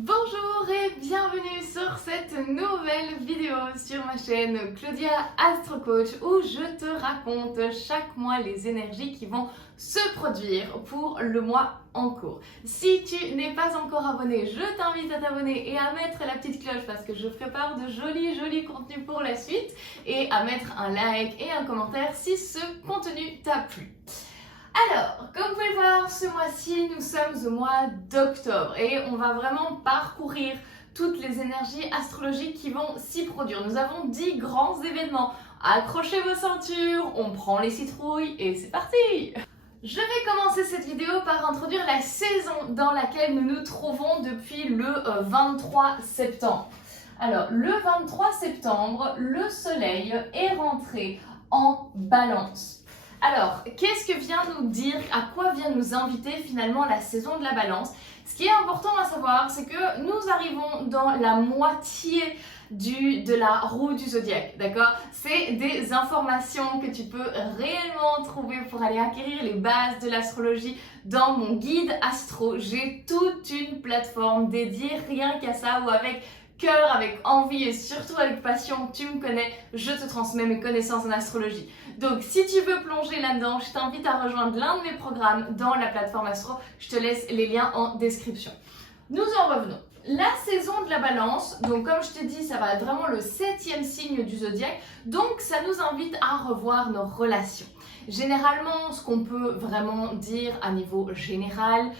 Bonjour et bienvenue sur cette nouvelle vidéo sur ma chaîne Claudia Astro Coach où je te raconte chaque mois les énergies qui vont se produire pour le mois en cours. Si tu n'es pas encore abonné, je t'invite à t'abonner et à mettre la petite cloche parce que je prépare de jolis contenus pour la suite et à mettre un like et un commentaire si ce contenu t'a plu. Alors, comme vous pouvez le voir, ce mois-ci, nous sommes au mois d'octobre et on va vraiment parcourir toutes les énergies astrologiques qui vont s'y produire. Nous avons 10 grands événements. Accrochez vos ceintures, on prend les citrouilles et c'est parti! Je vais commencer cette vidéo par introduire la saison dans laquelle nous nous trouvons depuis le 23 septembre. Alors, le 23 septembre, le soleil est rentré en balance. Alors, qu'est-ce que vient nous dire, à quoi vient nous inviter finalement la saison de la balance? Ce qui est important à savoir, c'est que nous arrivons dans la moitié de la roue du zodiaque, d'accord? C'est des informations que tu peux réellement trouver pour aller acquérir les bases de l'astrologie dans mon guide astro. J'ai toute une plateforme dédiée rien qu'à ça, ou avec cœur, avec envie et surtout avec passion, tu me connais, je te transmets mes connaissances en astrologie. Donc si tu veux plonger là-dedans, je t'invite à rejoindre l'un de mes programmes dans la plateforme Astro, je te laisse les liens en description. Nous en revenons. La saison de la balance, donc comme je t'ai dit, ça va être vraiment le 7e signe du zodiaque, donc ça nous invite à revoir nos relations. Généralement, ce qu'on peut vraiment dire à niveau général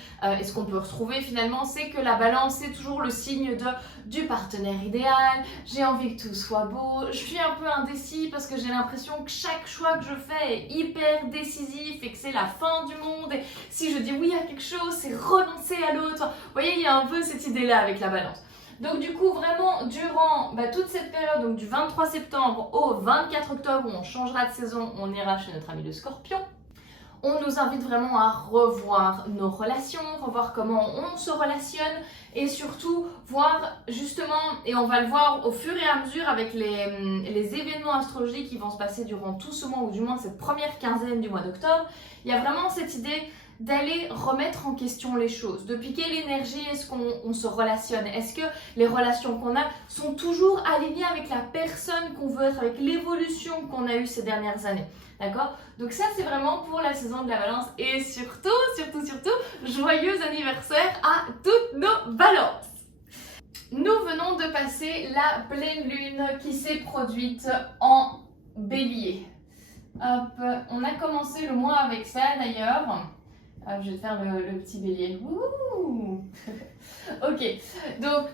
et ce qu'on peut retrouver finalement, c'est que la balance, c'est toujours le signe du partenaire idéal. J'ai envie que tout soit beau, je suis un peu indécis parce que j'ai l'impression que chaque choix que je fais est hyper décisif et que c'est la fin du monde. Et si je dis oui à quelque chose, c'est renoncer à l'autre. Vous voyez, il y a un peu cette idée-là avec la balance. Donc du coup, vraiment, durant toute cette période, donc du 23 septembre au 24 octobre, où on changera de saison, on ira chez notre ami le Scorpion, on nous invite vraiment à revoir nos relations, revoir comment on se relationne et surtout voir justement, et on va le voir au fur et à mesure avec les événements astrologiques qui vont se passer durant tout ce mois, ou du moins cette première quinzaine du mois d'octobre, il y a vraiment cette idée d'aller remettre en question les choses. Depuis quelle énergie est-ce qu'on se relationne? Est-ce que les relations qu'on a sont toujours alignées avec la personne qu'on veut être, avec l'évolution qu'on a eue ces dernières années? D'accord? Donc ça, c'est vraiment pour la saison de la balance. Et surtout, joyeux anniversaire à toutes nos balances! Nous venons de passer la pleine lune qui s'est produite en bélier. Hop, on a commencé le mois avec ça d'ailleurs. Je vais faire le petit bélier. Ouh. Ok, donc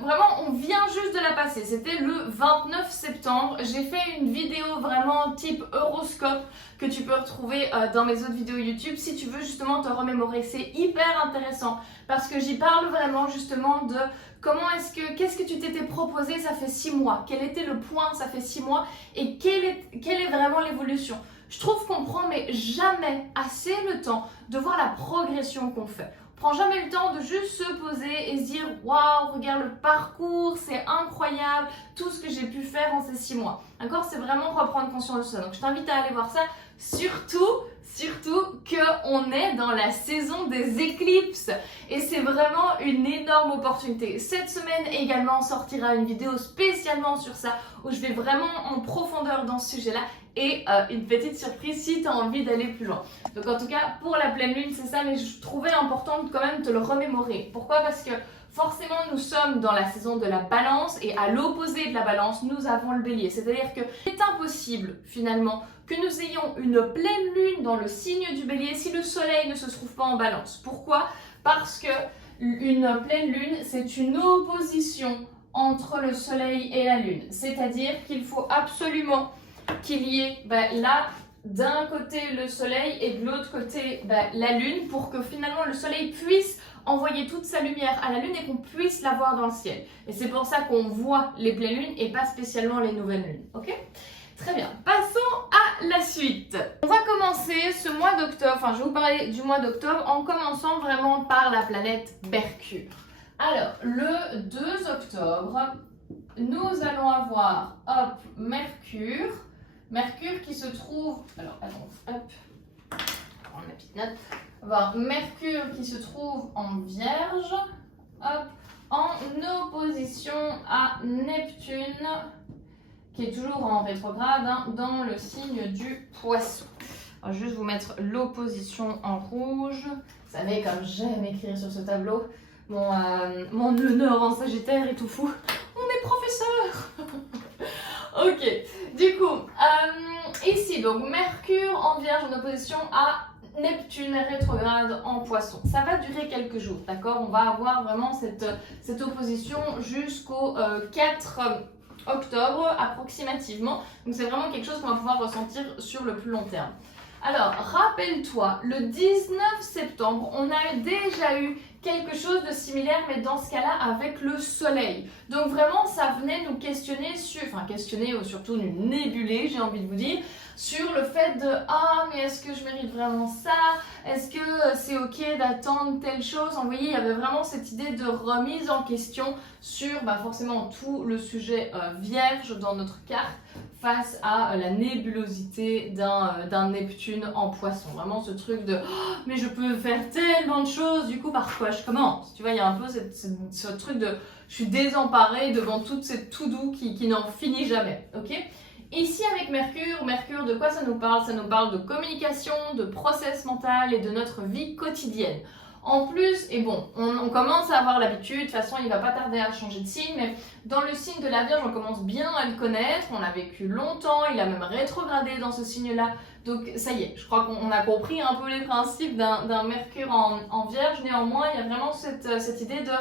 vraiment on vient juste de la passer. C'était le 29 septembre. J'ai fait une vidéo vraiment type horoscope que tu peux retrouver dans mes autres vidéos YouTube si tu veux justement te remémorer. C'est hyper intéressant parce que j'y parle vraiment justement de qu'est-ce que tu t'étais proposé ça fait 6 mois. Quel était le point ça fait 6 mois et quelle est vraiment l'évolution. Je trouve qu'on prend mais jamais assez le temps de voir la progression qu'on fait. On prend jamais le temps de juste se poser et se dire waouh, regarde le parcours, c'est incroyable, tout ce que j'ai pu faire en ces 6 mois. D'accord? C'est vraiment reprendre conscience de ça. Donc je t'invite à aller voir ça. Surtout qu'on est dans la saison des éclipses et c'est vraiment une énorme opportunité. Cette semaine également sortira une vidéo spécialement sur ça où je vais vraiment en profondeur dans ce sujet-là et une petite surprise si tu as envie d'aller plus loin. Donc en tout cas pour la pleine lune c'est ça, mais je trouvais important de quand même te le remémorer. Pourquoi? Parce que forcément, nous sommes dans la saison de la balance et à l'opposé de la balance, nous avons le bélier. C'est-à-dire que c'est impossible finalement que nous ayons une pleine lune dans le signe du bélier si le soleil ne se trouve pas en balance. Pourquoi? Parce que une pleine lune, c'est une opposition entre le soleil et la lune. C'est-à-dire qu'il faut absolument qu'il y ait là d'un côté le soleil et de l'autre côté la lune pour que finalement le soleil puisse envoyer toute sa lumière à la lune et qu'on puisse la voir dans le ciel. Et c'est pour ça qu'on voit les pleines lunes et pas spécialement les nouvelles lunes. Ok? Très bien. Passons à la suite. On va commencer ce mois d'octobre, je vais vous parler du mois d'octobre en commençant vraiment par la planète Mercure. Alors, le 2 octobre, nous allons avoir, Mercure qui se trouve, alors attends, prendre ma petite note. On va avoir Mercure qui se trouve en Vierge, opposition à Neptune, qui est toujours en rétrograde dans le signe du Poisson. On va juste vous mettre l'opposition en rouge. Vous savez, comme j'aime écrire sur ce tableau, mon honneur en Sagittaire est tout fou. On est professeur. Ok, du coup, ici, donc Mercure en Vierge en opposition à Neptune rétrograde en Poisson. Ça va durer quelques jours, d'accord? On va avoir vraiment cette opposition jusqu'au 4 octobre approximativement. Donc c'est vraiment quelque chose qu'on va pouvoir ressentir sur le plus long terme. Alors, rappelle-toi, le 19 septembre, on a déjà eu quelque chose de similaire, mais dans ce cas-là, avec le Soleil. Donc vraiment, ça venait nous questionner surtout nous nébuler, j'ai envie de vous dire, sur le fait de « Ah, mais est-ce que je mérite vraiment ça? Est-ce que c'est ok d'attendre telle chose ?» Vous voyez, il y avait vraiment cette idée de remise en question sur forcément tout le sujet vierge dans notre carte face à la nébulosité d'un Neptune en Poisson. Vraiment ce truc de oh, « mais je peux faire tellement de choses, du coup par quoi je commence ?» Tu vois, il y a un peu ce truc de « je suis désemparée devant toute cette to-do qui n'en finit jamais. » Ok. Ici avec Mercure, de quoi ça nous parle? Ça nous parle de communication, de process mental et de notre vie quotidienne. En plus, et bon, on commence à avoir l'habitude, de toute façon il ne va pas tarder à changer de signe, mais dans le signe de la Vierge, on commence bien à le connaître, on l'a vécu longtemps, il a même rétrogradé dans ce signe-là, donc ça y est, je crois qu'on a compris un peu les principes d'un Mercure en Vierge. Néanmoins, il y a vraiment cette idée de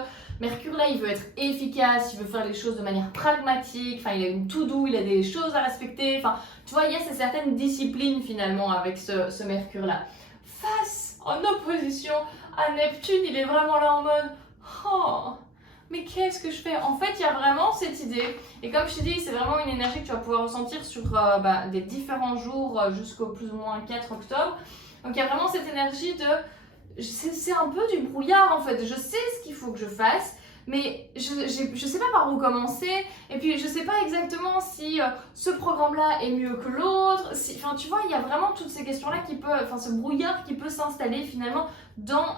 Mercure là, il veut être efficace, il veut faire les choses de manière pragmatique, enfin il a une to-do, il a des choses à respecter, enfin tu vois, il y a certaines disciplines finalement avec ce Mercure là. Face en opposition à Neptune, il est vraiment là en mode oh, mais qu'est-ce que je fais? En fait, il y a vraiment cette idée, et comme je t'ai dit, c'est vraiment une énergie que tu vas pouvoir ressentir sur des différents jours jusqu'au plus ou moins 4 octobre. Donc il y a vraiment cette énergie de c'est un peu du brouillard en fait, je sais ce qu'il faut que je fasse, mais je sais pas par où commencer, et puis je sais pas exactement si ce programme-là est mieux que l'autre, enfin tu vois, il y a vraiment toutes ces questions-là ce brouillard qui peut s'installer finalement dans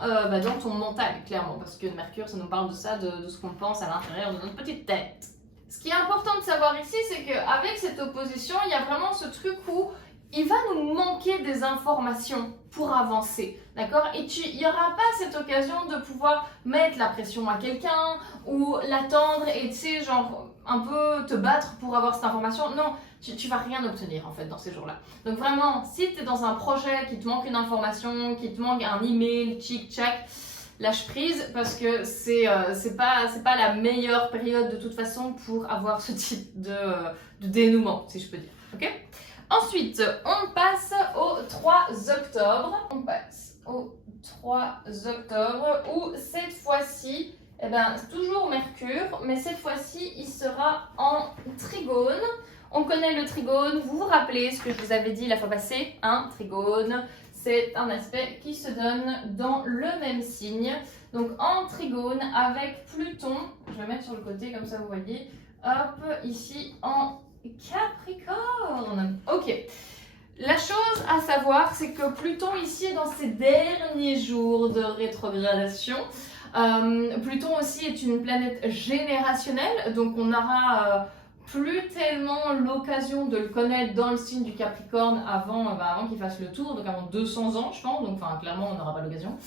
ton mental, clairement, parce que Mercure, ça nous parle de ça, de ce qu'on pense à l'intérieur de notre petite tête. Ce qui est important de savoir ici, c'est qu'avec cette opposition, il y a vraiment ce truc où il va nous manquer des informations pour avancer, d'accord? Et il n'y aura pas cette occasion de pouvoir mettre la pression à quelqu'un ou l'attendre et tu sais, genre un peu te battre pour avoir cette information. Non, tu vas rien obtenir en fait dans ces jours-là. Donc vraiment, si tu es dans un projet qui te manque une information, qui te manque un email, tchic-tchac, lâche prise parce que c'est pas la meilleure période de toute façon pour avoir ce type de dénouement, si je peux dire, ok? Ensuite, on passe au 3 octobre. Où cette fois-ci, c'est toujours Mercure, mais cette fois-ci, il sera en trigone. On connaît le trigone, vous vous rappelez ce que je vous avais dit la fois passée, hein, trigone, c'est un aspect qui se donne dans le même signe. Donc en trigone avec Pluton, je vais mettre sur le côté comme ça vous voyez, hop, ici en Capricorne. Ok. La chose à savoir, c'est que Pluton ici est dans ses derniers jours de rétrogradation. Pluton aussi est une planète générationnelle, donc on n'aura plus tellement l'occasion de le connaître dans le signe du Capricorne avant qu'il fasse le tour, donc avant 200 ans je pense, donc clairement on n'aura pas l'occasion.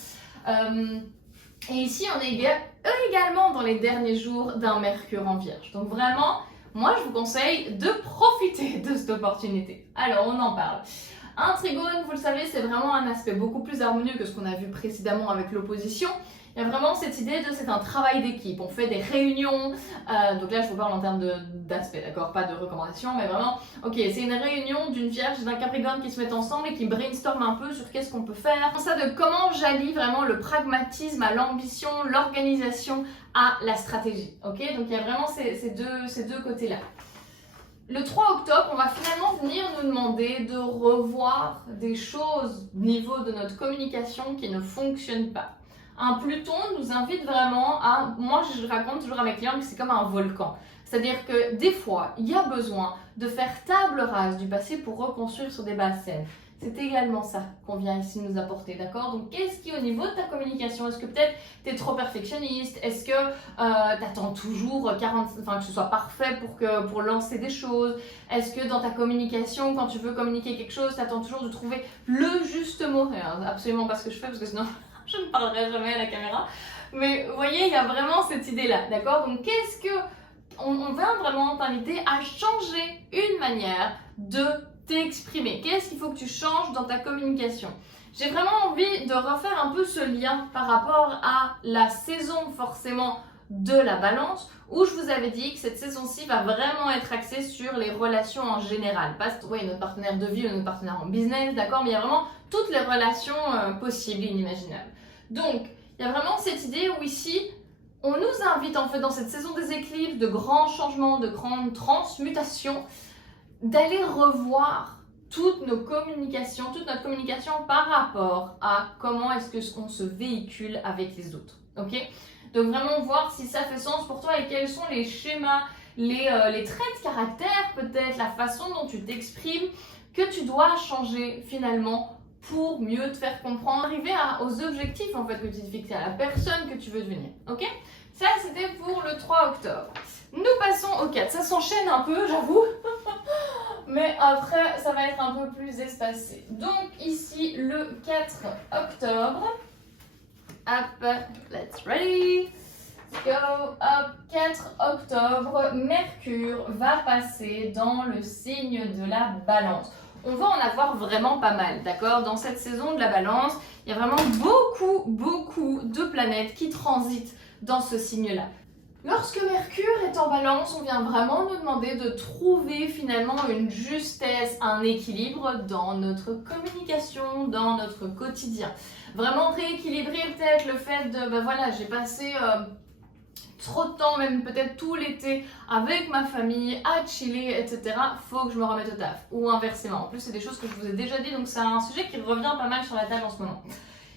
Et ici on est également dans les derniers jours d'un Mercure en Vierge, donc vraiment moi je vous conseille de profiter de cette opportunité. Alors on en parle. Un trigone, vous le savez, c'est vraiment un aspect beaucoup plus harmonieux que ce qu'on a vu précédemment avec l'opposition. Il y a vraiment cette idée c'est un travail d'équipe, on fait des réunions, donc là je vous parle en termes d'aspect, d'accord, pas de recommandations, mais vraiment, ok, c'est une réunion d'une Vierge et d'un Capricorne qui se mettent ensemble et qui brainstorment un peu sur qu'est-ce qu'on peut faire. Ça de comment j'allie vraiment le pragmatisme à l'ambition, l'organisation à la stratégie, ok, donc il y a vraiment ces deux côtés-là. Le 3 octobre, on va finalement venir nous demander de revoir des choses au niveau de notre communication qui ne fonctionnent pas. Un Pluton nous invite vraiment à, moi je raconte toujours à mes clients que c'est comme un volcan. C'est-à-dire que des fois, il y a besoin de faire table rase du passé pour reconstruire sur des bases saines. c'est également ça qu'on vient ici nous apporter, d'accord? Donc, qu'est-ce qui, au niveau de ta communication, est-ce que peut-être tu es trop perfectionniste? Est-ce que tu attends toujours que ce soit parfait pour lancer des choses? Est-ce que dans ta communication, quand tu veux communiquer quelque chose, tu attends toujours de trouver le juste mot? Absolument pas ce que je fais, parce que sinon, je ne parlerai jamais à la caméra. Mais vous voyez, il y a vraiment cette idée-là, d'accord? Donc, qu'est-ce que... On vient vraiment t'inviter à changer une manière de t'exprimer. Qu'est-ce qu'il faut que tu changes dans ta communication? J'ai vraiment envie de refaire un peu ce lien par rapport à la saison forcément de la balance, où je vous avais dit que cette saison-ci va vraiment être axée sur les relations en général. Pas notre partenaire de vie ou notre partenaire en business, d'accord, mais il y a vraiment toutes les relations possibles et inimaginables. Donc, il y a vraiment cette idée où ici, on nous invite en fait dans cette saison des éclipses, de grands changements, de grandes transmutations, d'aller revoir toute notre communication par rapport à comment est-ce qu'on se véhicule avec les autres. Ok? Donc vraiment voir si ça fait sens pour toi et quels sont les schémas, les traits de caractère peut-être, la façon dont tu t'exprimes que tu dois changer finalement pour mieux te faire comprendre, arriver aux objectifs en fait que tu te fixes, à la personne que tu veux devenir. Ok? Ça c'était pour le 3 octobre. Nous passons au 4. Ça s'enchaîne un peu, j'avoue. Mais après, ça va être un peu plus espacé. Donc ici, le 4 octobre. Hop, let's ready. Let's go. Hop, 4 octobre, Mercure va passer dans le signe de la Balance. On va en avoir vraiment pas mal, d'accord? Dans cette saison de la Balance, il y a vraiment beaucoup de planètes qui transitent dans ce signe-là. Lorsque Mercure est en Balance, on vient vraiment nous demander de trouver finalement une justesse, un équilibre dans notre communication, dans notre quotidien. Vraiment rééquilibrer peut-être le fait de, voilà, j'ai passé trop de temps, même peut-être tout l'été, avec ma famille, à chiller, etc. Faut que je me remette au taf. Ou inversement. En plus, c'est des choses que je vous ai déjà dit, donc c'est un sujet qui revient pas mal sur la table en ce moment.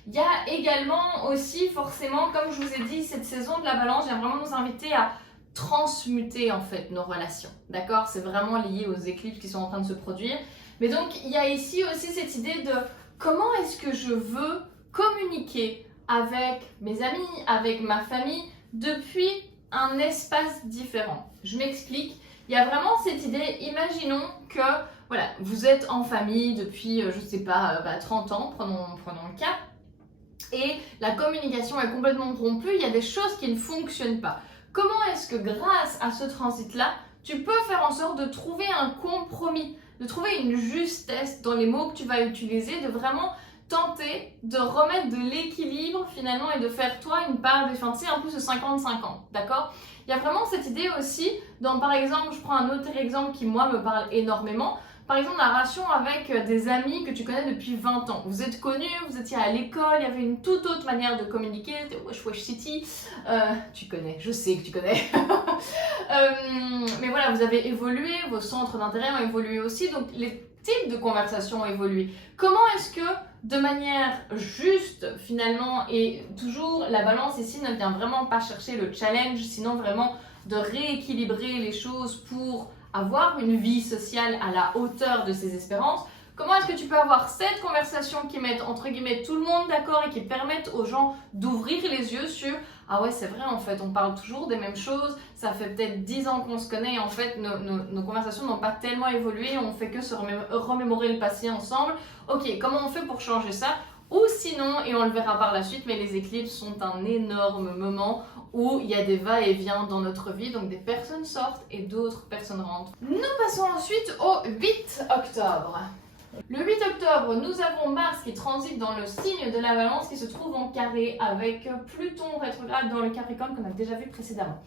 Il y a également aussi forcément, comme je vous ai dit, cette saison de la Balance vient vraiment nous inviter à transmuter en fait nos relations. D'accord? C'est vraiment lié aux éclipses qui sont en train de se produire. Mais donc, il y a ici aussi cette idée de comment est-ce que je veux communiquer avec mes amis, avec ma famille, depuis un espace différent. Je m'explique. Il y a vraiment cette idée, imaginons que voilà, vous êtes en famille depuis, je sais pas, 30 ans, prenons le cas. Et la communication est complètement rompue, il y a des choses qui ne fonctionnent pas. Comment est-ce que grâce à ce transit-là, tu peux faire en sorte de trouver un compromis, de trouver une justesse dans les mots que tu vas utiliser, de vraiment tenter de remettre de l'équilibre finalement et de faire toi une part des fins, tu sais, un peu ce 50-50, d'accord? Il y a vraiment cette idée aussi, par exemple, je prends un autre exemple qui moi me parle énormément. Par exemple, la relation avec des amis que tu connais depuis 20 ans. Vous êtes connus, vous étiez à l'école, il y avait une toute autre manière de communiquer, c'était Wesh City. Tu connais, je sais que tu connais. Mais voilà, vous avez évolué, vos centres d'intérêt ont évolué aussi, donc les types de conversations ont évolué. Comment est-ce que, de manière juste finalement, et toujours la balance ici ne vient vraiment pas chercher le challenge, sinon vraiment de rééquilibrer les choses pour avoir une vie sociale à la hauteur de ses espérances. Comment est-ce que tu peux avoir cette conversation qui mette entre guillemets tout le monde d'accord et qui permette aux gens d'ouvrir les yeux sur ah ouais c'est vrai en fait on parle toujours des mêmes choses, ça fait peut-être 10 ans qu'on se connaît et en fait nos conversations n'ont pas tellement évolué, on fait que se remémorer le passé ensemble. Ok, comment on fait pour changer ça? Ou sinon, et on le verra par la suite, mais les éclipses sont un énorme moment où il y a des va-et-vient dans notre vie, donc des personnes sortent et d'autres personnes rentrent. Nous passons ensuite au 8 octobre. Le 8 octobre, nous avons Mars qui transite dans le signe de la Balance qui se trouve en carré avec Pluton rétrograde dans le Capricorne qu'on a déjà vu précédemment.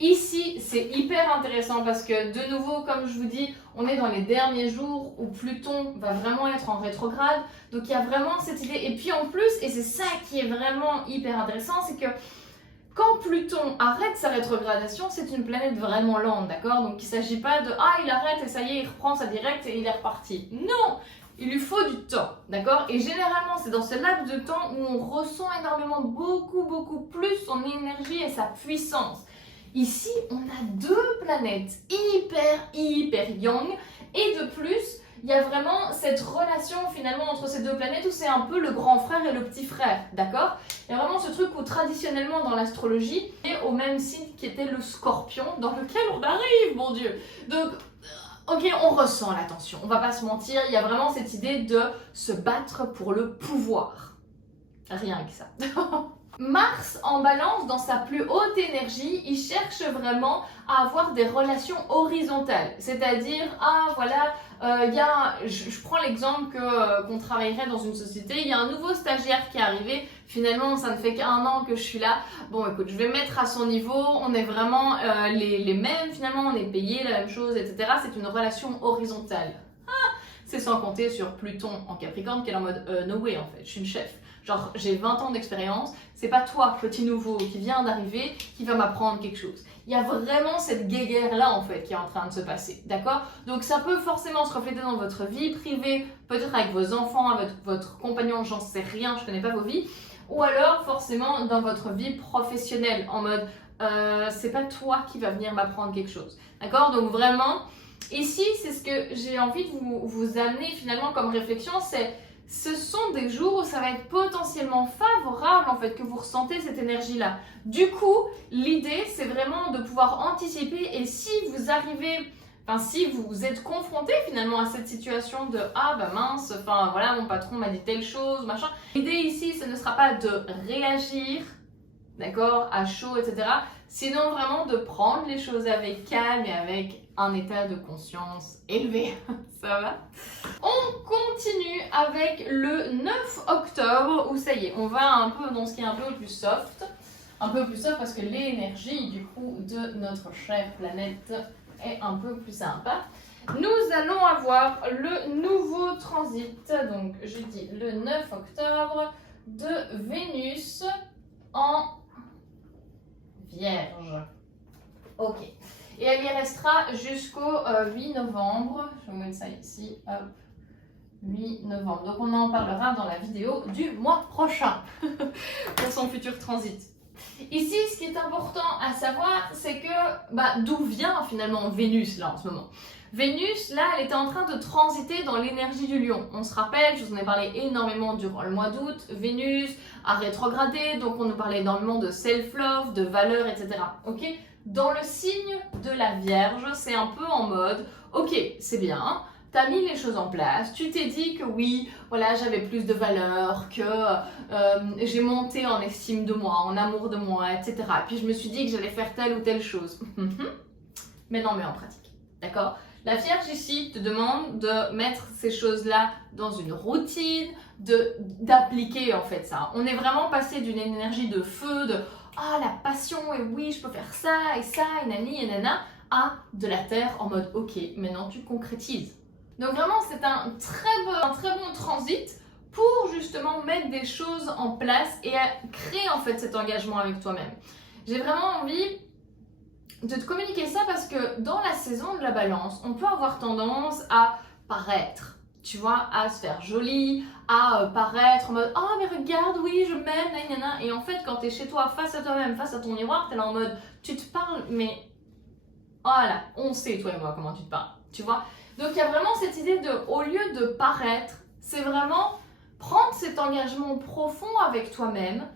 Ici, c'est hyper intéressant parce que, de nouveau, comme je vous dis, on est dans les derniers jours où Pluton va vraiment être en rétrograde. Donc, il y a vraiment cette idée. Et puis, en plus, et c'est ça qui est vraiment hyper intéressant, c'est que quand Pluton arrête sa rétrogradation, c'est une planète vraiment lente, d'accord? Donc, il ne s'agit pas de « Ah, il arrête et ça y est, il reprend sa directe et il est reparti ». Non! Il lui faut du temps, d'accord? Et généralement, c'est dans ce laps de temps où on ressent énormément, beaucoup plus son énergie et sa puissance. Ici, on a deux planètes hyper yang et de plus, il y a vraiment cette relation finalement entre ces deux planètes où c'est un peu le grand frère et le petit frère, d'accord? Il y a vraiment ce truc où traditionnellement dans l'astrologie, et au même signe qui était le Scorpion, dans lequel on arrive, mon Dieu. Donc, ok, on ressent la tension, on va pas se mentir, il y a vraiment cette idée de se battre pour le pouvoir. Rien que ça. Mars en balance, dans sa plus haute énergie, il cherche vraiment à avoir des relations horizontales. C'est-à-dire, ah voilà, je prends l'exemple qu'on travaillerait dans une société, il y a un nouveau stagiaire qui est arrivé, finalement ça ne fait qu'1 an que je suis là, bon écoute, je vais me mettre à son niveau, on est vraiment les mêmes finalement, on est payé la même chose, etc. C'est une relation horizontale. C'est sans compter sur Pluton en Capricorne qui est en mode no way en fait, je suis le chef. Genre j'ai 20 ans d'expérience, c'est pas toi petit nouveau qui vient d'arriver qui va m'apprendre quelque chose. Il y a vraiment cette guéguerre là en fait qui est en train de se passer, d'accord? Donc ça peut forcément se refléter dans votre vie privée, peut-être avec vos enfants, avec votre compagnon, j'en sais rien, je connais pas vos vies, ou alors forcément dans votre vie professionnelle en mode c'est pas toi qui va venir m'apprendre quelque chose, d'accord? Donc vraiment ici c'est ce que j'ai envie de vous amener finalement comme réflexion, c'est ce sont des jours où ça va être potentiellement favorable en fait que vous ressentez cette énergie-là. Du coup, l'idée c'est vraiment de pouvoir anticiper et si vous arrivez, si vous êtes confronté finalement à cette situation de ah bah mince, voilà mon patron m'a dit telle chose, machin. L'idée ici ce ne sera pas de réagir, d'accord, à chaud, etc. Sinon vraiment de prendre les choses avec calme et avec un état de conscience élevé. Ça va? On continue avec le 9 octobre où ça y est, on va un peu dans ce qui est un peu plus soft. Un peu plus soft parce que l'énergie du coup de notre chère planète est un peu plus sympa. Nous allons avoir le nouveau transit, donc je dis le 9 octobre, de Vénus en Vierge. Ok. Et elle y restera jusqu'au 8 novembre. Je vais mettre ça ici. Hop. 8 novembre. Donc on en parlera dans la vidéo du mois prochain pour son futur transit. Ici, ce qui est important à savoir, c'est que d'où vient finalement Vénus là en ce moment. Vénus, là, elle était en train de transiter dans l'énergie du lion. On se rappelle, je vous en ai parlé énormément durant le mois d'août. Vénus a rétrogradé, donc on nous parlait énormément de self-love, de valeurs, etc. Ok ? Dans le signe de la Vierge, c'est un peu en mode, ok, c'est bien, t'as mis les choses en place, tu t'es dit que oui, voilà, j'avais plus de valeur, que j'ai monté en estime de moi, en amour de moi, etc. Puis je me suis dit que j'allais faire telle ou telle chose. Mais non, mais en pratique, d'accord ? La Vierge ici te demande de mettre ces choses-là dans une routine, d'appliquer en fait ça. On est vraiment passé d'une énergie de feu, de ah la passion et oui je peux faire ça et nani et nana, à de la terre en mode ok maintenant tu concrétises. Donc vraiment c'est un très bon transit pour justement mettre des choses en place et à créer en fait cet engagement avec toi-même. J'ai vraiment envie de te communiquer ça parce que dans la saison de la balance, on peut avoir tendance à paraître, tu vois, à se faire jolie, à paraître en mode « Oh mais regarde, oui, je m'aime, nanana ». Et en fait, quand tu es chez toi, face à toi-même, face à ton miroir, tu es là en mode « Tu te parles, mais voilà, on sait, toi et moi, comment tu te parles, tu vois ». Donc il y a vraiment cette idée de, au lieu de paraître, c'est vraiment prendre cet engagement profond avec toi-même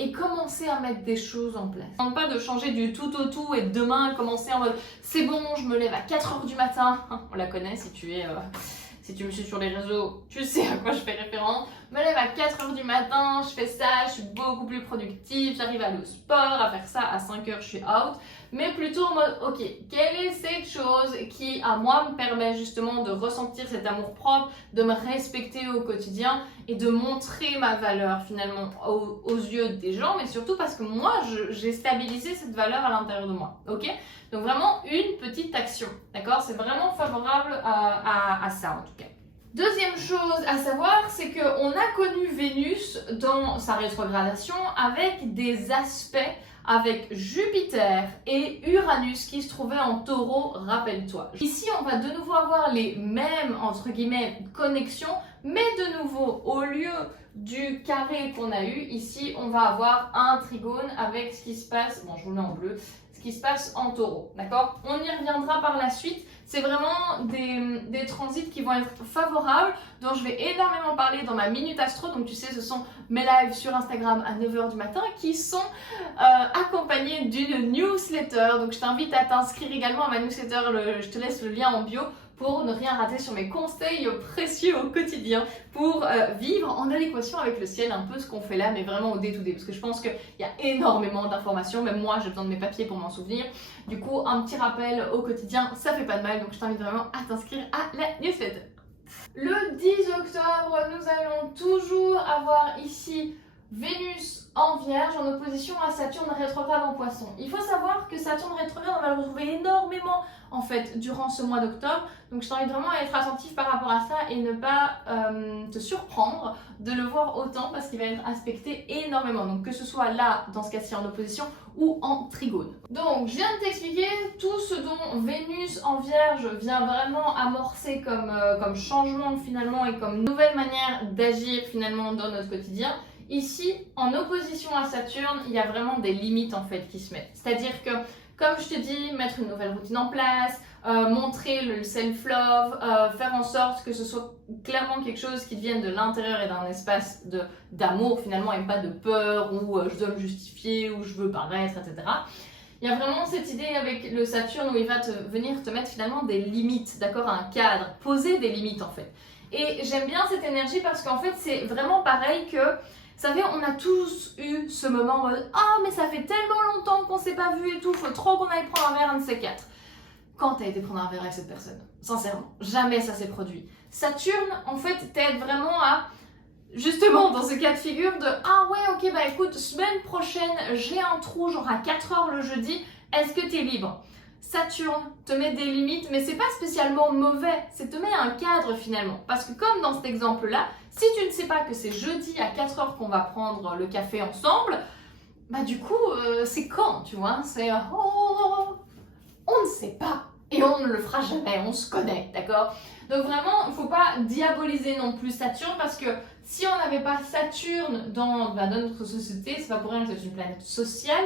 et commencer à mettre des choses en place. On ne demande pas de changer du tout au tout et demain commencer en mode c'est bon, je me lève à 4h du matin. On la connaît si tu me suis sur les réseaux, tu sais à quoi je fais référence. Je me lève à 4h du matin, je fais ça, je suis beaucoup plus productive, j'arrive à aller au sport, à faire ça, à 5h je suis out. Mais plutôt en mode, ok, quelle est cette chose qui à moi me permet justement de ressentir cet amour propre, de me respecter au quotidien et de montrer ma valeur finalement aux yeux des gens, mais surtout parce que moi j'ai stabilisé cette valeur à l'intérieur de moi, ok? Donc vraiment une petite action, d'accord? C'est vraiment favorable à ça en tout cas. Deuxième chose à savoir, c'est qu'on a connu Vénus dans sa rétrogradation avec des aspects avec Jupiter et Uranus qui se trouvaient en Taureau, rappelle-toi. Ici, on va de nouveau avoir les mêmes, entre guillemets, connexions, mais de nouveau, au lieu du carré qu'on a eu, ici, on va avoir un trigone avec ce qui se passe, bon, je vous le mets en bleu, ce qui se passe en taureau, d'accord? On y reviendra par la suite. C'est vraiment des transits qui vont être favorables, dont je vais énormément parler dans ma Minute Astro. Donc tu sais, ce sont mes lives sur Instagram à 9h du matin qui sont accompagnés d'une newsletter. Donc je t'invite à t'inscrire également à ma newsletter, je te laisse le lien en bio pour ne rien rater sur mes conseils précieux au quotidien pour vivre en adéquation avec le ciel, un peu ce qu'on fait là, mais vraiment au day-to-day, parce que je pense qu'il y a énormément d'informations, même moi j'ai besoin de mes papiers pour m'en souvenir. Du coup, un petit rappel au quotidien, ça fait pas de mal, donc je t'invite vraiment à t'inscrire à la newsletter. Le 10 octobre, nous allons toujours avoir ici Vénus en Vierge en opposition à Saturne rétrograde en Poisson. Il faut savoir que Saturne rétrograde, on va le retrouver énormément en fait durant ce mois d'octobre. Donc je t'invite vraiment à être attentif par rapport à ça et ne pas te surprendre de le voir autant parce qu'il va être aspecté énormément. Donc que ce soit là, dans ce cas-ci en opposition ou en trigone. Donc je viens de t'expliquer tout ce dont Vénus en Vierge vient vraiment amorcer comme changement finalement et comme nouvelle manière d'agir finalement dans notre quotidien. Ici, en opposition à Saturne, il y a vraiment des limites en fait qui se mettent. C'est-à-dire que, comme je te dis, mettre une nouvelle routine en place, montrer le self-love, faire en sorte que ce soit clairement quelque chose qui vienne de l'intérieur et d'un espace d'amour finalement et pas de peur où je dois me justifier, où je veux paraître, etc. Il y a vraiment cette idée avec le Saturne où il va venir te mettre finalement des limites, d'accord, un cadre, poser des limites en fait. Et j'aime bien cette énergie parce qu'en fait c'est vraiment pareil que, vous savez, on a tous eu ce moment en mode « Oh, mais ça fait tellement longtemps qu'on s'est pas vu et tout, faut trop qu'on aille prendre un verre, un de ces quatre. » Quand t'as été prendre un verre avec cette personne? Sincèrement, jamais ça s'est produit. Saturne, en fait, t'aide vraiment à, justement, dans ce cas de figure de « Ah ouais, ok, bah écoute, semaine prochaine, j'ai un trou, genre à 4h le jeudi, est-ce que t'es libre ?» Saturne te met des limites, mais c'est pas spécialement mauvais, c'est te met un cadre finalement. Parce que comme dans cet exemple-là, si tu ne sais pas que c'est jeudi à 4h qu'on va prendre le café ensemble, bah du coup, c'est quand, tu vois? C'est oh, on ne sait pas et on ne le fera jamais, on se connaît, d'accord? Donc vraiment, il ne faut pas diaboliser non plus Saturne parce que si on n'avait pas Saturne dans notre société, c'est pas pour rien que c'est une planète sociale,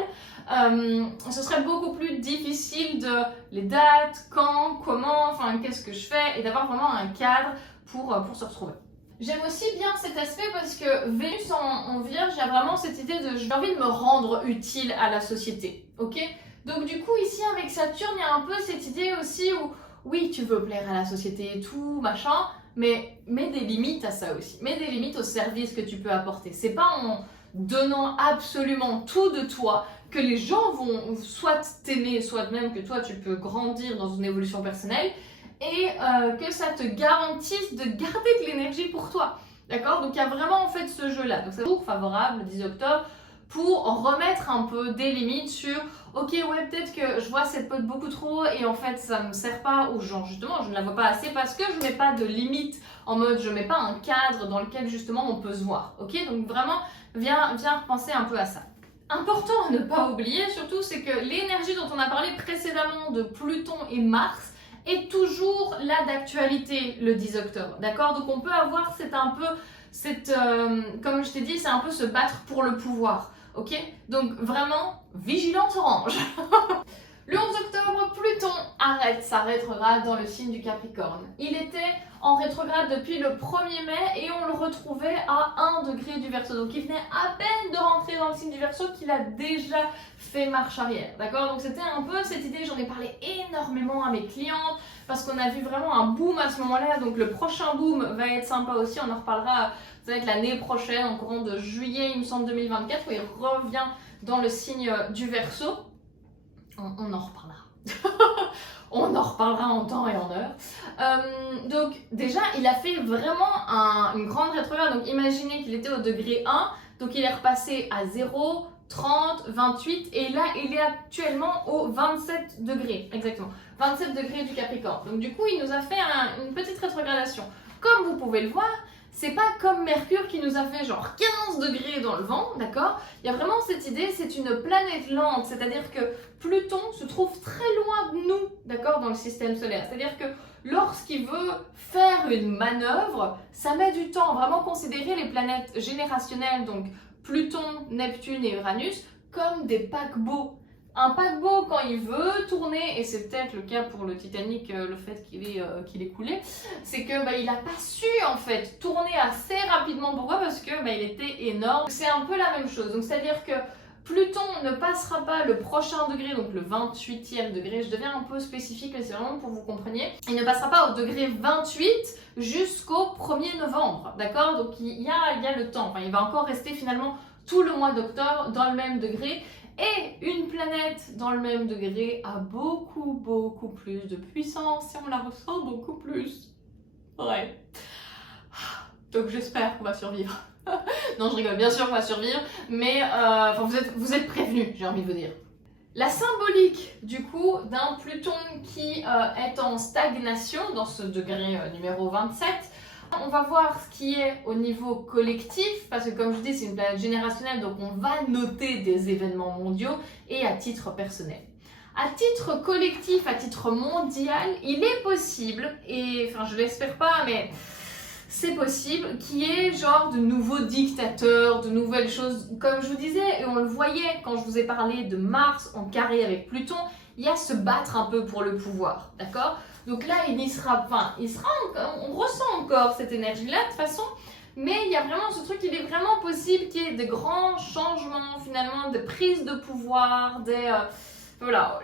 ce serait beaucoup plus difficile de les dates, quand, comment, enfin qu'est-ce que je fais et d'avoir vraiment un cadre pour se retrouver. J'aime aussi bien cet aspect parce que Vénus en Vierge, il y a vraiment cette idée de j'ai envie de me rendre utile à la société, ok? Donc du coup ici avec Saturne, il y a un peu cette idée aussi où oui, tu veux plaire à la société et tout, machin, mais mets des limites à ça aussi. Mets des limites au service que tu peux apporter. C'est pas en donnant absolument tout de toi que les gens vont soit t'aimer, soit même que toi tu peux grandir dans une évolution personnelle et que ça te garantisse de garder de l'énergie pour toi. D'accord? Donc il y a vraiment en fait ce jeu-là. Donc c'est toujours favorable le 10 octobre pour remettre un peu des limites sur ok ouais peut-être que je vois cette pote beaucoup trop et en fait ça me sert pas ou genre justement je ne la vois pas assez parce que je mets pas de limite en mode je mets pas un cadre dans lequel justement on peut se voir. Ok, donc vraiment viens repenser un peu à ça. Important à ne pas oublier surtout c'est que l'énergie dont on a parlé précédemment de Pluton et Mars est toujours là d'actualité le 10 octobre, d'accord? Donc on peut avoir comme je t'ai dit, c'est un peu se battre pour le pouvoir, ok? Donc vraiment, vigilance orange. Le 11 octobre, Pluton arrête sa rétrograde dans le signe du Capricorne. Il était en rétrograde depuis le 1er mai et on le retrouvait à 1 degré du Verseau. Donc il venait à peine de rentrer dans le signe du Verseau qu'il a déjà fait marche arrière. D'accord? Donc c'était un peu cette idée, j'en ai parlé énormément à mes clientes parce qu'on a vu vraiment un boom à ce moment-là. Donc le prochain boom va être sympa aussi, on en reparlera peut-être l'année prochaine, en courant de juillet, il me semble 2024, où il revient dans le signe du Verseau. On en reparlera. On en reparlera en temps et en heure. Donc déjà, il a fait vraiment une grande rétrograde. Donc imaginez qu'il était au degré 1, donc il est repassé à 0, 30, 28 et là il est actuellement au 27 degrés, exactement. 27 degrés du Capricorne. Donc du coup, il nous a fait une petite rétrogradation. Comme vous pouvez le voir, c'est pas comme Mercure qui nous a fait genre 15 degrés dans le vent, d'accord? Il y a vraiment cette idée, c'est une planète lente, c'est-à-dire que Pluton se trouve très loin de nous, d'accord, dans le système solaire. C'est-à-dire que lorsqu'il veut faire une manœuvre, ça met du temps. Vraiment considérer les planètes générationnelles, donc Pluton, Neptune et Uranus, comme des paquebots. un paquebot, quand il veut tourner, et c'est peut-être le cas pour le Titanic, le fait qu'il est coulé, c'est que il n'a pas su en fait tourner assez rapidement. Pourquoi? Parce que il était énorme. C'est un peu la même chose. Donc c'est-à-dire que Pluton ne passera pas le prochain degré, donc le 28e degré, je deviens un peu spécifique, mais c'est vraiment pour que vous compreniez. Il ne passera pas au degré 28 jusqu'au 1er novembre, d'accord? Donc il y a le temps, il va encore rester finalement tout le mois d'octobre dans le même degré. Et une planète dans le même degré a beaucoup plus de puissance et on la ressent beaucoup plus. Ouais. Donc j'espère qu'on va survivre. Non, je rigole, bien sûr qu'on va survivre, mais vous êtes prévenus, j'ai envie de vous dire. La symbolique du coup d'un Pluton qui est en stagnation dans ce degré numéro 27, on va voir ce qui est au niveau collectif, parce que comme je dis, c'est une planète générationnelle, donc on va noter des événements mondiaux, et à titre personnel. À titre collectif, à titre mondial, il est possible, et je l'espère pas, mais c'est possible, qu'il y ait genre de nouveaux dictateurs, de nouvelles choses, comme je vous disais, et on le voyait quand je vous ai parlé de Mars en carré avec Pluton, il y a se battre un peu pour le pouvoir, d'accord? Donc là, on ressent encore cette énergie-là de toute façon, mais il y a vraiment ce truc, il est vraiment possible qu'il y ait de grands changements finalement, de prises de pouvoir,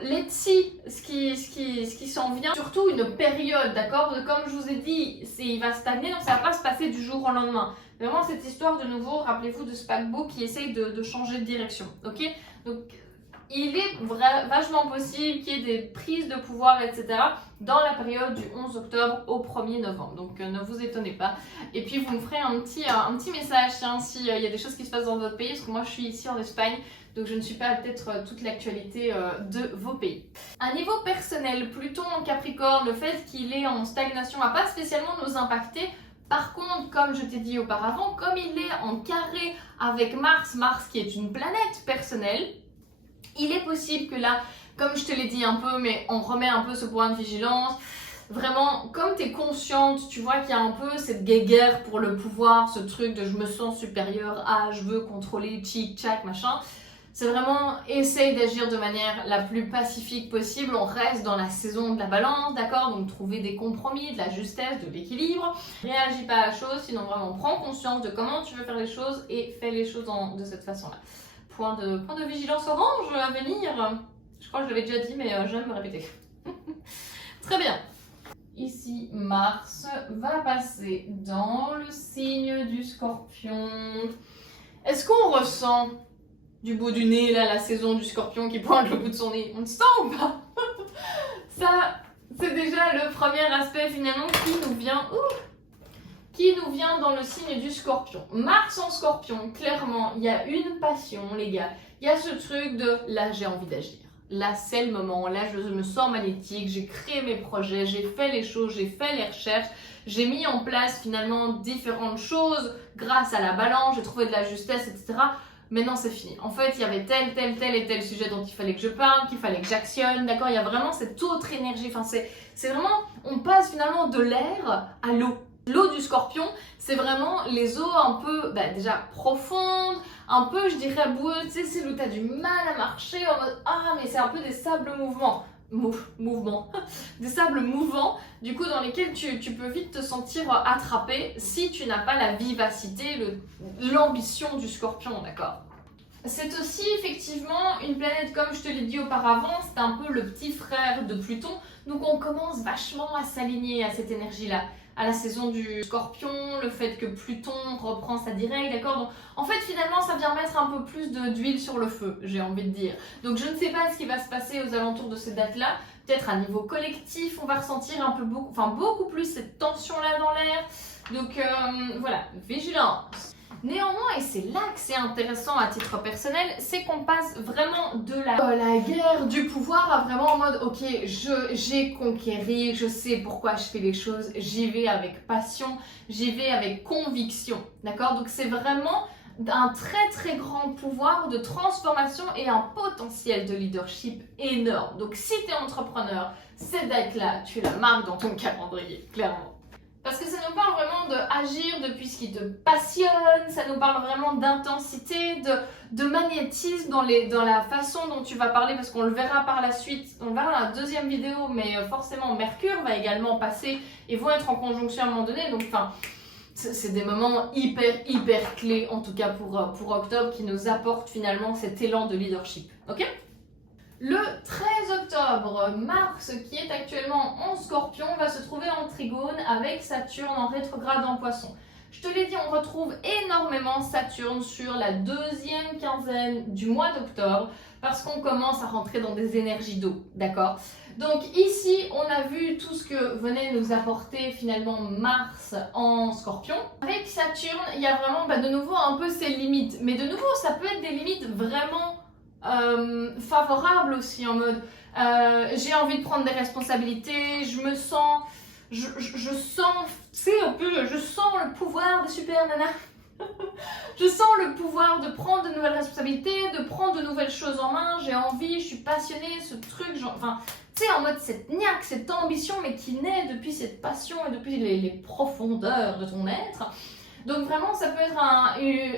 let's see ce qui s'en vient. Surtout une période, d'accord? Comme je vous ai dit, il va stagner, donc ça va pas se passer du jour au lendemain. Vraiment cette histoire de nouveau, rappelez-vous de ce paquebot qui essaye de changer de direction, ok? Donc il est vachement possible qu'il y ait des prises de pouvoir, etc. dans la période du 11 octobre au 1er novembre. Donc ne vous étonnez pas. Et puis vous me ferez un petit message s'il y a des choses qui se passent dans votre pays, parce que moi je suis ici en Espagne, donc je ne suis pas peut-être toute l'actualité de vos pays. À niveau personnel, Pluton en Capricorne, le fait qu'il est en stagnation va pas spécialement nous impacter. Par contre, comme je t'ai dit auparavant, comme il est en carré avec Mars qui est une planète personnelle, il est possible que là, comme je te l'ai dit un peu, mais on remet un peu ce point de vigilance. Vraiment, comme tu es consciente, tu vois qu'il y a un peu cette guéguerre pour le pouvoir, ce truc de je me sens supérieure à, je veux contrôler, tchic-tchac, machin. C'est vraiment, essaye d'agir de manière la plus pacifique possible. On reste dans la saison de la balance, d'accord? Donc trouver des compromis, de la justesse, de l'équilibre. Réagis pas à la chose, sinon vraiment prends conscience de comment tu veux faire les choses et fais les choses de cette façon-là. Point de vigilance orange à venir. Je crois que je l'avais déjà dit, mais j'aime me répéter. Très bien. Ici, Mars va passer dans le signe du Scorpion. Est-ce qu'on ressent du bout du nez, là, la saison du Scorpion qui pointe le bout de son nez? On le sent ou pas? Ça, c'est déjà le premier aspect finalement qui nous vient dans le signe du Scorpion. Mars en Scorpion, clairement, il y a une passion, les gars. Il y a ce truc de là, j'ai envie d'agir. Là, c'est le moment. Là, je me sens magnétique. J'ai créé mes projets, j'ai fait les choses, j'ai fait les recherches. J'ai mis en place finalement différentes choses grâce à la balance. J'ai trouvé de la justesse, etc. Maintenant, c'est fini. En fait, il y avait tel et tel sujet dont il fallait que je parle, qu'il fallait que j'actionne. D'accord? Il y a vraiment cette autre énergie. C'est vraiment, on passe finalement de l'air à l'eau. L'eau du Scorpion, c'est vraiment les eaux un peu déjà profondes, un peu je dirais boueuses, tu sais, c'est où tu as du mal à marcher en mode mais c'est un peu des sables des sables mouvants, du coup dans lesquels tu peux vite te sentir attrapé si tu n'as pas la vivacité, l'ambition du Scorpion, d'accord? C'est aussi effectivement une planète, comme je te l'ai dit auparavant, c'est un peu le petit frère de Pluton, donc on commence vachement à s'aligner à cette énergie-là, à la saison du Scorpion, le fait que Pluton reprend sa directe, d'accord? Donc en fait finalement ça vient mettre un peu plus d'huile sur le feu, j'ai envie de dire. Donc je ne sais pas ce qui va se passer aux alentours de ces dates-là, peut-être à niveau collectif on va ressentir beaucoup plus cette tension-là dans l'air, donc voilà, vigilance. Néanmoins, et c'est là que c'est intéressant à titre personnel, c'est qu'on passe vraiment de la guerre du pouvoir à vraiment en mode ok, j'ai conquéri, je sais pourquoi je fais les choses, j'y vais avec passion, j'y vais avec conviction, d'accord? Donc c'est vraiment un très grand pouvoir de transformation et un potentiel de leadership énorme. Donc si tu es entrepreneur, cette date-là, tu la marques dans ton calendrier, clairement. Parce que ça nous parle vraiment d'agir depuis ce qui te passionne, ça nous parle vraiment d'intensité, de magnétisme dans la façon dont tu vas parler, parce qu'on le verra par la suite, on le verra dans la deuxième vidéo, mais forcément Mercure va également passer et vont être en conjonction à un moment donné, donc enfin, c'est des moments hyper clés, en tout cas pour octobre, qui nous apportent finalement cet élan de leadership, ok ? Le 13 octobre, Mars, qui est actuellement en Scorpion, va se trouver en trigone avec Saturne en rétrograde en Poisson. Je te l'ai dit, on retrouve énormément Saturne sur la deuxième quinzaine du mois d'octobre parce qu'on commence à rentrer dans des énergies d'eau, d'accord ? Donc ici, on a vu tout ce que venait nous apporter finalement Mars en Scorpion. Avec Saturne, il y a vraiment de nouveau un peu ses limites, mais de nouveau, ça peut être des limites vraiment favorable aussi, en mode j'ai envie de prendre des responsabilités, je sens, tu sais, un peu, je sens le pouvoir de super nana. Je sens le pouvoir de prendre de nouvelles responsabilités, de prendre de nouvelles choses en main, j'ai envie, je suis passionnée, ce truc, enfin, tu sais, en mode cette niaque, cette ambition, mais qui naît depuis cette passion et depuis les profondeurs de ton être. Donc vraiment, ça peut être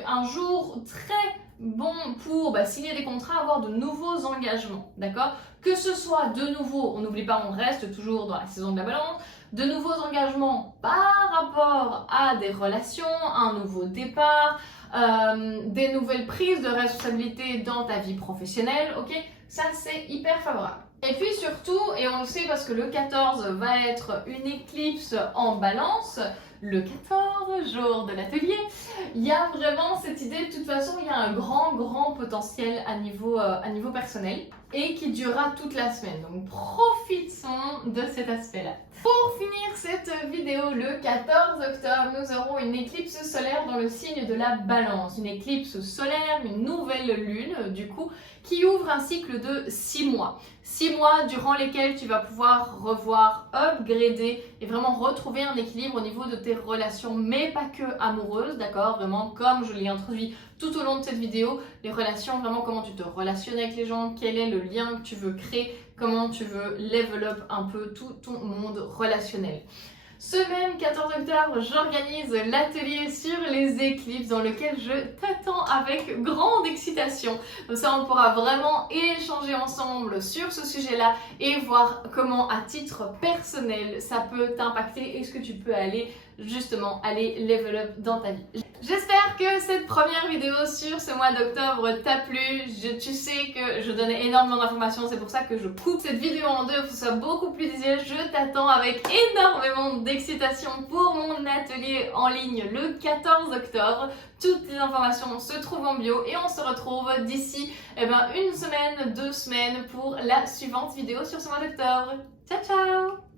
un jour très bon pour signer des contrats, avoir de nouveaux engagements, d'accord ? Que ce soit de nouveau, on n'oublie pas, on reste toujours dans la saison de la balance, de nouveaux engagements par rapport à des relations, un nouveau départ, des nouvelles prises de responsabilité dans ta vie professionnelle, ok ? Ça, c'est hyper favorable. Et puis surtout, et on le sait parce que le 14 va être une éclipse en balance, le 14, jour de l'atelier, il y a vraiment cette idée, de toute façon, il y a un grand potentiel à niveau personnel et qui durera toute la semaine. Donc profitons de cet aspect-là. Pour finir cette vidéo, le 14 octobre, nous aurons une éclipse solaire dans le signe de la balance. Une éclipse solaire, une nouvelle lune, du coup, qui ouvre un cycle de 6 mois. 6 mois durant lesquels tu vas pouvoir revoir, upgrader et vraiment retrouver un équilibre au niveau de tes relations, mais pas que amoureuses, d'accord ? Vraiment, comme je l'ai introduit tout au long de cette vidéo, les relations, vraiment comment tu te relationnes avec les gens, quel est le lien que tu veux créer, comment tu veux level up un peu tout ton monde relationnel. Ce même 14 octobre, j'organise l'atelier sur les éclipses dans lequel je t'attends avec grande excitation. Comme ça, on pourra vraiment échanger ensemble sur ce sujet-là et voir comment, à titre personnel, ça peut t'impacter et ce que tu peux aller level up dans ta vie. J'espère que cette première vidéo sur ce mois d'octobre t'a plu. Tu sais que je donnais énormément d'informations, c'est pour ça que je coupe cette vidéo en deux pour que ce soit beaucoup plus visuel. Je t'attends avec énormément d'excitation pour mon atelier en ligne le 14 octobre. Toutes les informations se trouvent en bio et on se retrouve d'ici une semaine, 2 semaines pour la suivante vidéo sur ce mois d'octobre. Ciao ciao!